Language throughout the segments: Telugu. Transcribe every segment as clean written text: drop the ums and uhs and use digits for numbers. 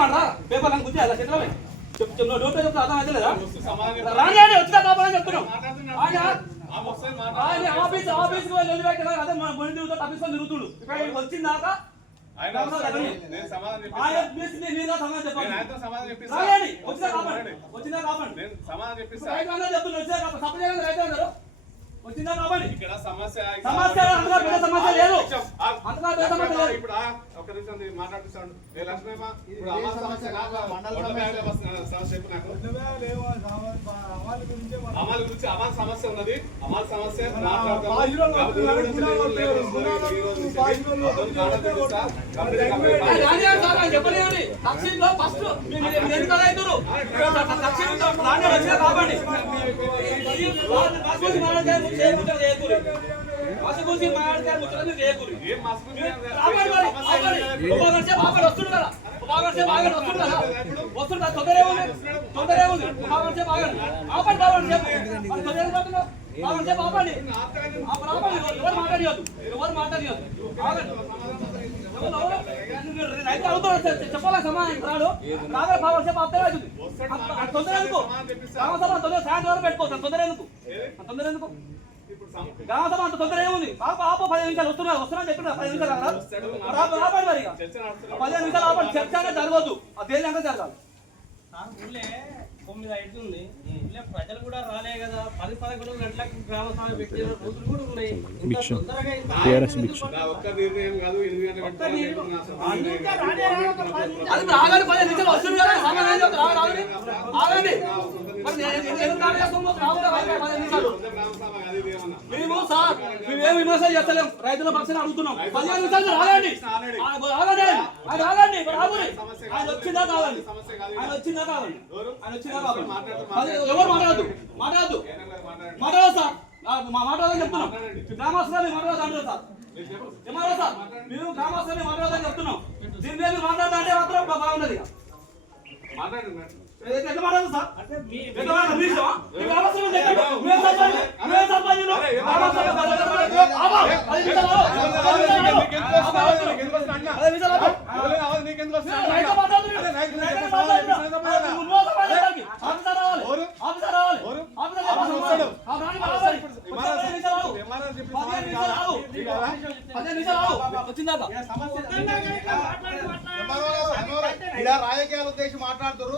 చేయమంటారా పేపర్ నాకు గుర్తు చెట్లమే నోట్లో చెప్తే అర్థం అయితే లేదా రాని వచ్చినా కాపాడని చెప్తున్నాం ఆఫీస్కి వెళ్ళి పెట్టినా అదే మొండి తిరుగుతాడు ఆఫీస్లో తిరుగుతుడు ఇక్కడ వచ్చిందాక వచ్చిందా కాపాడు వచ్చిందా కాబట్టి ఇక్కడ సమస్య అంతగా సమస్య లేదు అంతగా సమస్య లేదు. ఇప్పుడు ఒక నిమిషం మాట్లాడుతున్నాను ఇప్పుడు అమలు సమస్య అమలు గురించి అమలు సమస్య ఉన్నది. అమలు సమస్య చెప్పాలా సమాధానం రాడు రాగా బాగా సేపు ఆపుతే అవుతుంది తొందర ఎందుకు సాయంత్రం వరకు పెట్టుకోవచ్చు తొందర ఎందుకు గ్రామసభ అంత తొందర ఏముంది ఆపో 15 నిమిషాలు వస్తున్నా చెప్పిన 15 నిమిషాలు ఆపండి మరి 15 నిమిషాలు ఆపండి చర్చ అనేది జరగదు దేని అంటే జరగాలి. ఊళ్ళే 9 అవుతుంది ప్రజలు కూడా రాలే కదా 10-11 గంటలకు గ్రామ సభ పెట్టిన రోజులు కూడా ఉన్నాయి. ఒక్క నిర్ణయం కాదు 8 మేము సార్ మేమేం విమర్శ చేస్తలేం రైతుల పక్షాన అడుగుతున్నాం 15 నిమిషాలు రాగండి ఆయన వచ్చిందా కావాలి ఎవరు మాట్లాడదు సార్ మాట్లాడదని చెప్తున్నాం గ్రామస్తులని మాట్లాడదు అంటారు సార్ ఏమన్నా సార్ మేము గ్రామస్తులని మాట్లాడదని చెప్తున్నాం దీని మీద మాట్లాడదా అంటే మాత్రం బాగున్నది ఎట్లా మాట్లాడదు సార్ రాజకీయాల ఉద్దేశం మాట్లాడుతారు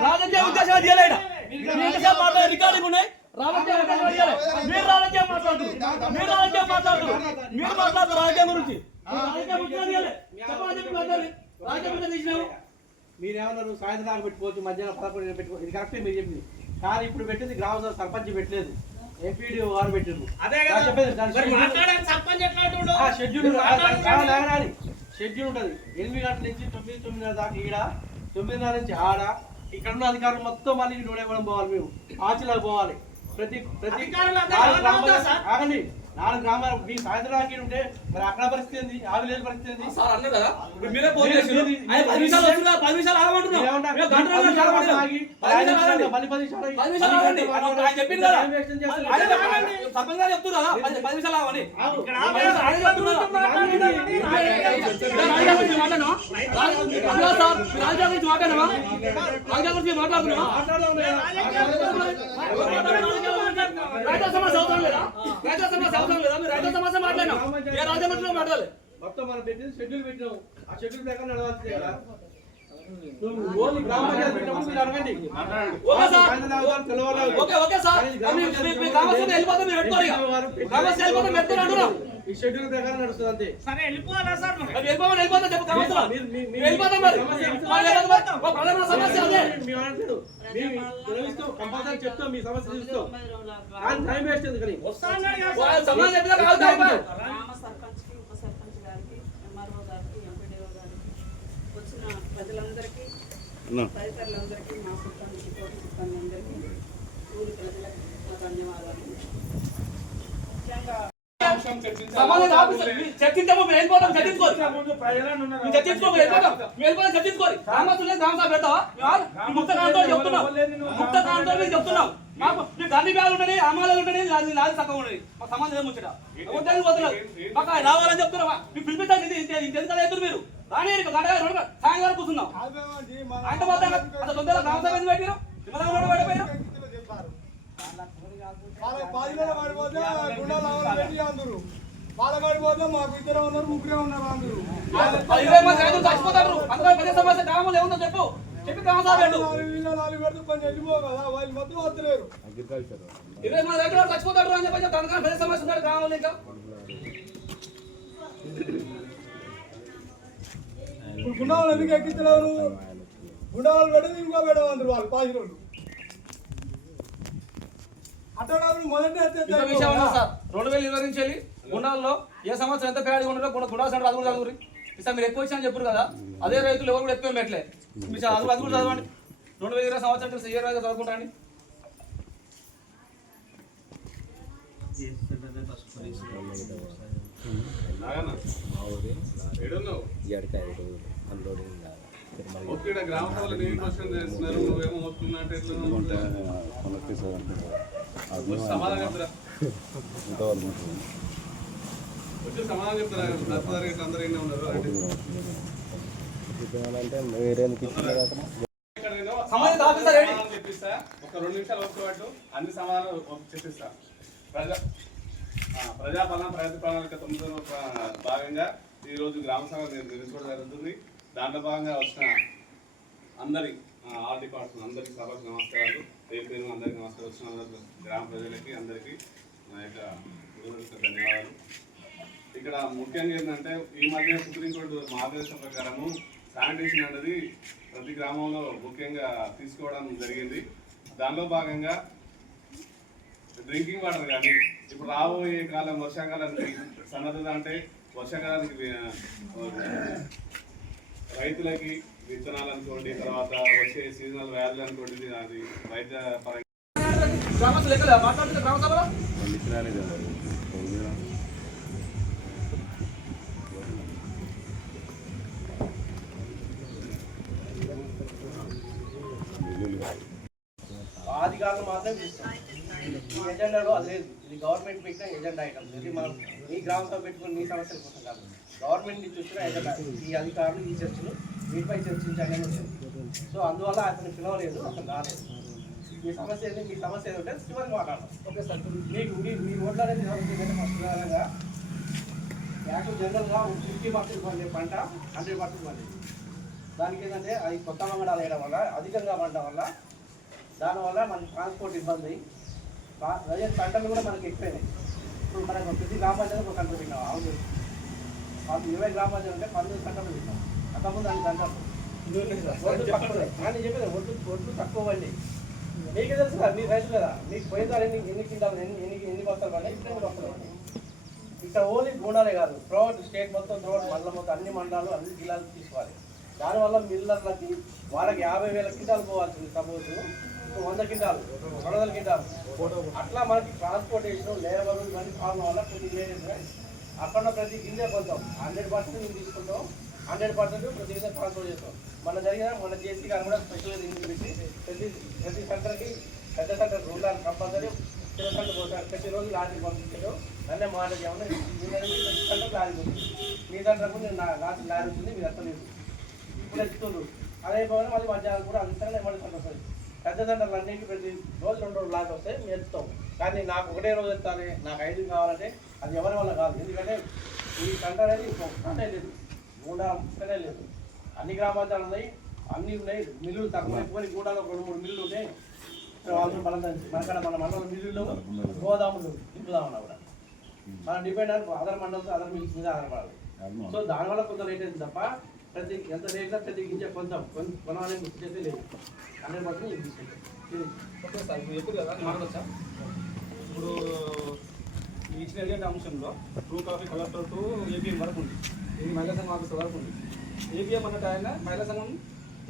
రాజకీయ ఉద్దేశాలు రికార్డింగ్ ఉన్నాయి మీరు రాజకీయం మాట్లాడుతున్నారు రాజకీయం గురించి మీరేమన్నారు సాయంత్రం దాకా పెట్టుకోవచ్చు మధ్యాహ్నం 11 పెట్టుకోవచ్చు ఇది కరెక్టే మీరు చెప్పింది. కానీ ఇప్పుడు పెట్టింది గ్రామ సర్పంచ్ పెట్టలేదు ఎంపీడీఓ వారు పెట్టిండ్రు షెడ్యూల్ ఉంటుంది 8 గంటల నుంచి 9 దాకా ఈడ 9:30 నుంచి ఆడ ఇక్కడ ఉన్న అధికారులు మొత్తం మళ్ళీ నూనె పోవాలి మేము ఆచిలకు పోవాలి ప్రతి ఆగండి 4 గ్రామాలు మీ సాయంత్రం ఉంటే మరి అక్కడ పరిస్థితి ఏంది ఆ విలేజ్ పరిస్థితి ఏంది సార్ అన్న కదా మీరే ఫోన్ చేసి 10 నిమిషాలు వస్తుందా 10 నిమిషాలు ఆగమంటున్నాం మేము గంటలో ఆగి 10 నిమిషాలు ఆగండి 10 నిమిషాలు ఆగండి ఆయన చెప్పింది కదా సర్పంచ్ గారు చెప్తున్నారు కదా 10 నిమిషాలు ఆగమని ఆయన చెప్తున్నారు సార్ రాజకీయ గురించి మాట్లాడమా రాజకీయ గురించి మాట్లాడుతున్నావా రైతు సమస్య అవసరం లేదా మీరు రైతు సమస్య మాట్లాడినా ఏ రాజమండ్రిలో మాట్లాడాలి మొత్తం మనం పెట్టింది షెడ్యూల్ పెట్టినాం ఆ షెడ్యూల్ ప్రకారం నడవాల్సిందే కదా ఈ షెడ్యూల్ ప్రకారం నడుస్తుంది అంతే. కంపల్సరీ చెప్తాం మీ సమస్య చూస్తాం టైం వేస్ట్ ఎందుకని ప్రజలందరికీ తదితరులందరికీ మా సిబ్బంది తోటి సిబ్బంది అందరికీ ఊరి ప్రజలకు ధన్యవాదాలు. ముఖ్యంగా సంబంధిత ఆఫీసర్ చర్చించాము, మీరు వెళ్ళిపోతాం, చర్చించుకోరు. మీరు చర్చించుకో, మీరు వెళ్ళిపోతాం, మీరు వెళ్ళిపోతాం, చర్చించుకోరు. గ్రామస్తులు గ్రామ సభ పెడతావా? ముక్త కాంతో చెప్తున్నావు, ముక్త కాంతో చెప్తున్నావు. మాకు మీకు అన్ని బ్యాగులు ఉన్నాయి, అమ్మాయిలు ఉన్నాయి, నాది తక్కువ ఉన్నాయి. మాకు సంబంధం ఏముంచడా ఉద్యోగం పోతున్నారు, మాకు ఆయన రావాలని చెప్తున్నావా? మీకు పిలిపించాలి, ఇంతెందుకు అవుతుంది మీరు రాని గంట రెండు సాయంకాలం కూర్చున్నాం. అంటే మొత్తం అంత తొందరగా గ్రామ సభ ఎందుకు పెట్టారు? నిమ్మలంగా పెట్టిపోయారు. పడిపోతే మాకు 2 ఉన్నారు, 3 ఉన్నారు అందరూ 20 మంది రైతులు చచ్చిపోతారు. అందులో పెద్ద సమస్య గ్రామంలో ఏముందో చెప్పు, చెప్పి గ్రామ సభ పెట్టు. 4 పెడితే పని వెళ్ళిపో కదా, వాళ్ళు మొత్తం వస్తలేరు. 20 మంది రైతులు చచ్చిపోతారు అని చెప్పి తనకన్నా పెద్ద సమస్య ఉన్నారు గ్రామంలో. ఇంకా ఇప్పుడు గుండాలు ఎందుకు ఎక్కించలేరు? గుండాలు పెడితే ఇంకా పెట్టమంటారు వాళ్ళు పాజిరోళ్ళు. అట్లా మొదటి ఇంకో విషయం ఉన్నా సార్, 2020 నుంచి వెళ్ళి గుండాల్లో ఏ సంవత్సరం ఎంత పేడ ఉండదో గుండా సెంటర్ అది కూడా చదువురి. ఈసారి మీరు ఎక్కువ వచ్చాయని చెప్పారు కదా, అదే రైతులు ఎవరు కూడా ఎక్కువ పెట్టలే. మీరు అది కూడా చదవండి. 2020 సంవత్సరం తెలిసి ఏ రైతు చదువుకుంటాండి. గ్రామ సభలో నీ క్వశ్చన్ చేస్తున్నారు, నువ్వేమో వస్తున్నట్టు ఎట్లా సమాధానం చెప్తారా? వచ్చి సమాధానం చెప్తారా? దత్తదారు ఇట్లా అందరూ ఎన్ని ఉన్నారు సంబంధిత ఆఫీసర్ ఏంటి? చెప్పిస్తా, ఒక 2 నిమిషాలు ఒప్పుకోబట్టు అన్ని సమాధానాలు చెప్పిస్తా. ప్రజాపాలన ప్రగతి ప్రణాళిక 9వ భాగంగా ఈరోజు గ్రామ సభ నిర్వహించుకోవడం జరుగుతుంది. దాంట్లో భాగంగా వచ్చిన అందరి ఆల్ డిపార్ట్మెంట్ అందరికీ సభకు నమస్కారాలు. పేరు అందరికీ నమస్కారం. వచ్చిన గ్రామ ప్రజలకి అందరికీ నా యొక్క ధన్యవాదాలు. ఇక్కడ ముఖ్యంగా ఏంటంటే ఈ మధ్య సుప్రీంకోర్టు మార్గదర్శనం ప్రకారము శానిటేషన్ అనేది ప్రతి గ్రామంలో ముఖ్యంగా తీసుకోవడం జరిగింది. దానిలో భాగంగా డ్రింకింగ్ వాటర్ కానీ ఇప్పుడు రాబోయే కాలం వర్షాకాలానికి సన్నద్ధత అంటే వర్షాకాలానికి రైతులకి విత్తనాలు అనుకోండి, తర్వాత వచ్చే సీజనల్ వ్యాధులు అనుకోండి, అది వైద్య పరంగా గ్రామస్తులు ఎక్కడ మాట్లాడుతున్న గ్రామ సభలో అధికారులు మాత్రం ఇస్తాం. ఈ ఎజెండాలో అది లేదు. ఇది గవర్నమెంట్ పెట్టిన ఎజెండా ఐటమ్స్. ఇది మనం మీ గ్రామ సభ పెట్టుకుని మీ సమస్యల కోసం కాదు, గవర్నమెంట్ నుంచి వచ్చిన ఎజెండా. ఈ అధికారులు ఈ చర్చలు వీటిపై చర్చించాలని వచ్చింది. సో అందువల్ల అతను పిలవలేదు, అతను రాలేదు. మీ సమస్య ఏంటి? మీ సమస్య ఏదంటే చివరికి మాట్లాడతాం. ఓకే సార్, మీకు మీ ఓట్లు అనేది సమస్య ఏంటంటే ఫస్ట్ ప్రధానంగా యాక్చువల్ జనరల్గా 50% పండే పంట 100% పండింది. దానికి ఏంటంటే అది కొత్త మంగళాలు వేయడం వల్ల అధికంగా పండడం వల్ల దానివల్ల మనకి ట్రాన్స్పోర్ట్ ఇబ్బంది, పంటలు కూడా మనకి ఎక్కువైనాయి. ఇప్పుడు మనకు ప్రతి గ్రామ పంచాయతీ ఒక గంట తిన్నాం. అవును, 20 గ్రామ పంచాయతీ ఉంటే 19 గంటలు తిన్నాం. అంతకుముందు 5 గంటలు అని చెప్పేది. ఒడ్లు తక్కువ పండి మీకే తెలుసు కదా, మీరు రైతు కదా, మీకు పోయేదారు ఎన్ని కింటాలు ఎన్ని బస్తాలు పడినాయి, ఇప్పుడు ఎన్ని బస్తాలు పడినాయి. ఇక్కడ ఓన్లీ గూడాలే కాదు, త్రూఅవుట్ స్టేట్ మొత్తం, త్రూఅవుట్ మండలం మొత్తం, అన్ని మండలాలు అన్ని జిల్లాలు తీసుకోవాలి. దానివల్ల మిల్లర్లకి వాళ్ళకి 50,000 క్వింటాలు పోవాల్సింది. సపోజ్ 100 క్వింటాలు 200 క్వింటాలు అట్లా మనకి ట్రాన్స్పోర్టేషన్ లేబర్ ఇవన్నీ కావడం వల్ల ప్రతి అక్కడ ప్రతి గింజ కొంటాం. 100% మేము తీసుకుంటాం, 100% ప్రతి గింజ ట్రాన్స్పోర్ట్ చేస్తాం. మన జేసీ గారు కూడా స్పెషల్గా దీనికి పెట్టి ప్రతి సెంటర్కి పెద్ద సెంటర్ రూరల్ కంపల్సరీ చిన్న సెంటర్ పోతారు. ప్రతిరోజు లారీ పంపించారు. నన్నే మాటలు ఏమన్నా ప్రతి సెంటర్ లారీ పోతుంది. మీ సెంటర్కు నేను లారీ వచ్చింది, మీరు ఎత్తలేదు, ఇప్పుడు ఎత్తుతుండ్రు. అదే పోయినా మళ్ళీ మధ్యాహ్నం కూడా అందుకనే మళ్ళీ సెంటర్ వస్తుంది. పెద్ద సెంటర్లు అన్నింటికి ప్రతి రోజు 2 రోజులు లారీ వస్తాయి, మేము ఎత్తుతాం. కానీ నాకు ఒకటే రోజు ఎత్తాలి, నాకు 5 కావాలంటే అది ఎవరి వల్ల కాదు. ఎందుకంటే ఈ సెంటర్ అనేది ఒక్కనే లేదు, 3 లేదు. అన్ని గ్రామాంతాలు ఉన్నాయి, అన్నీ ఉన్నాయి. మిల్లులు తక్కువ ఎక్కువని గూడాలో 2-3 మిల్లులు ఉన్నాయి. వాళ్ళు మనకాడ మన మండల మిల్లులు గోదాములు నింపుదామన్నా కూడా మనం డిపెండ్ అని అదర్ మండల్స్ అదర్ మిల్స్ మీద ఆధారపడాలి. సో దానివల్ల కొంత రేట్ అయింది తప్ప ప్రతి ఎంత రేట్లో ప్రతి గింజ కొంచెం కొనాలని గుర్తు చేస్తే లేదు. 100% తీసుకుంటాం. ఓకే సార్, ఇప్పుడు ఎప్పుడు కదా మాట్లాడొచ్చా? ఇప్పుడు ఈ ఇచ్చిన ఎజెండా అంశంలో true coffee collector to APM వరకు ఉంది, ఇది మహిళా సంఘం ఆఫీస్ వరకు ఉంది. ఏపీఎం అన్నట్టు ఆయన మహిళా సంఘం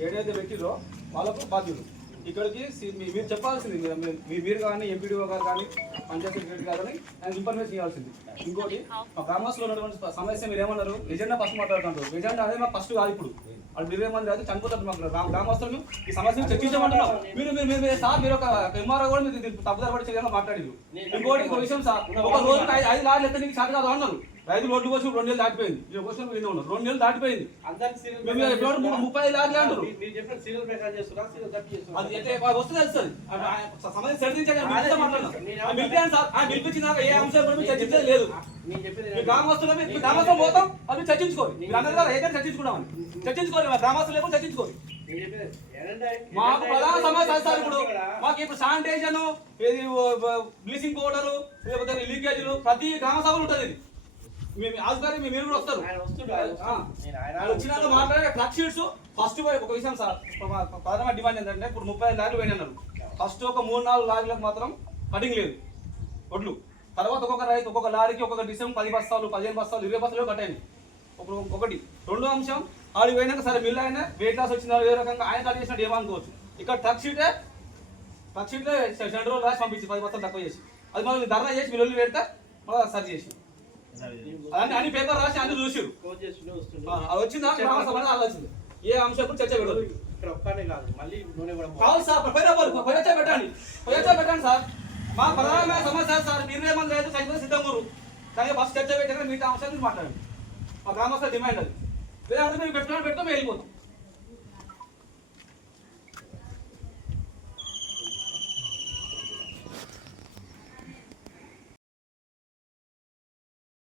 ఏదైతే పెట్టిరో వాళ్ళకు బాధ్యులు, ఇక్కడికి మీరు చెప్పాల్సింది మీరు కానీ ఎంపీడీఓ గారు కానీ పంచాయతీ సెక్రటరీ గారు కానీ ఆయన ఇన్ఫర్మేషన్ ఇవ్వాల్సింది. ఇంకోటి మా గ్రామస్తులు ఉన్నటువంటి సమస్య మీరు ఏమన్నారు, ఎజెండా ఫస్ట్ మాట్లాడుతుంటారు. ఎజెండా అదే మాకు ఫస్ట్ కాదు, ఇప్పుడు వాళ్ళు 20 మంది కాదు చనిపోతారు. మాకు గ్రామస్తులను ఈ సమస్యను చర్చించమంటున్నాం. మీరు సార్ మీరు ఒక ఎంఆర్ఓ కూడా మీరు తప్పుదారి పడి చేయాలని మాట్లాడారు. ఇంకోటి ఇంకో విషయం సార్, ఒక రోజు 5 లారీలు ఎత్తే నీకు చేత కాదు అన్నారు. రైతులు రోడ్డు కోసం 2 నెలలు దాటిపోయింది. ఈ క్వశ్చన్ వినే ఉన్నారు, 2 నెలలు దాటిపోయింది. అందరికి సీరియల్ 30 లారీలు అంటారు. మీరు చెప్పిన సీరియల్ ప్రకారం చేస్తున్నా, సీరియల్ తప్పి చేస్తున్నా. అది అంటే వస్తే తెలుస్తుంది. సమస్య చర్చించాలి సార్. పిలిపించినాక ఏ అంశం కూడా మీరు చర్చించేది లేదు. నేను చెప్పేది మీ గ్రామస్తులు మీ గ్రామస్తులు పోతాం అది చర్చించుకోరు. మీరు అన్నది కదా ఏదైనా చర్చించుకున్నామని చర్చించుకోరు. మా గ్రామస్తులు లేకుండా చర్చించుకోరు. నేను చెప్పేది మాకు ప్రధాన సమస్య సార్ మాకు ఇప్పుడు శానిటైజన్, బ్లీచింగ్ పౌడర్, లేకపోతే లీకేజీలు ప్రతి గ్రామ సభలు ఉంటుంది. ఇది మేము ఆధికారి మీరు కూడా వస్తారు. ఆయన వచ్చినాక మాట్లాడే ట్రక్ షీట్స్ ఫస్ట్ ఒక విషయం సార్, ప్రధాన డిమాండ్ ఏంటంటే ఇప్పుడు 35 లారీలు పోయినారు. ఫస్ట్ ఒక 3-4 లారీలకు మాత్రం కటింగ్ లేదు ఒడ్లు. తర్వాత ఒక్కొక్క రైతు ఒక్కొక్క లారీకి ఒక్కొక్క డిసెం 10 బస్తాలు 15 బస్తాలు 20 బస్తాలు కట్టాయి. ఒకటి. రెండో అంశం ఆడికి పోయినాక సరే మిల్లు అయినా వెయిట్ లాస్ వచ్చిన ఏ రకంగా ఆయన కట్ చేసినట్టు ఏమనుకోవచ్చు. ఇక్కడ ట్రక్ షీట్లో 2 రోజులు రాసి పంపించి 10 బస్తాలు తక్కువ చేసి అది మనం ధర్నా చేసి మిల్లు పెడితే మళ్ళీ సరి చేసి అన్ని పేపర్ రాసి అన్ని చూసిరు. అది వచ్చిందా గ్రామ సభ వచ్చింది. ఏ అంశం చర్చ పెట్టదు. ఇక్కడ ఒక్కనే కాదు, మళ్ళీ నూనె కూడా కావాలి సార్. పొయ్యొచ్చా పెట్టండి సార్. మా ప్రధానమైన సమస్య సార్, 20 మంది రైతులు చనిపోతే సిద్ధంగురు కానీ ఫస్ట్ చర్చ పెట్టాక మిగతా అంశాలు మాట్లాడండి. మా గ్రామస్తుల డిమాండ్ అది. లేదంటే మీరు పెట్టుకుని పెడతాం వెళ్ళిపోతాం.